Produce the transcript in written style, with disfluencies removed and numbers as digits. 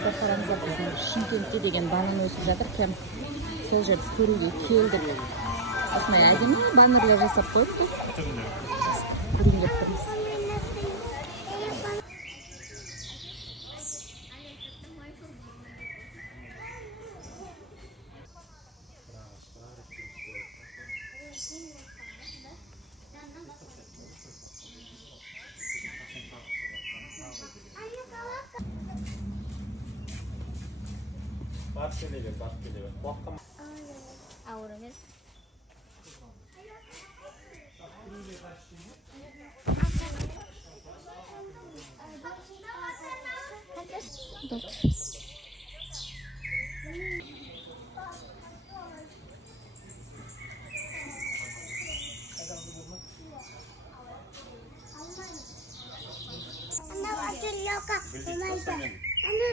болса қараңыздар, біздің Шымкентте деген банан өсіп жатыр екен. Сол жерді көруге келдік. Осындай әдемі баннерлер жасап қойыпты. Көрейін деп тұрмыз. Ауыр емес. Ana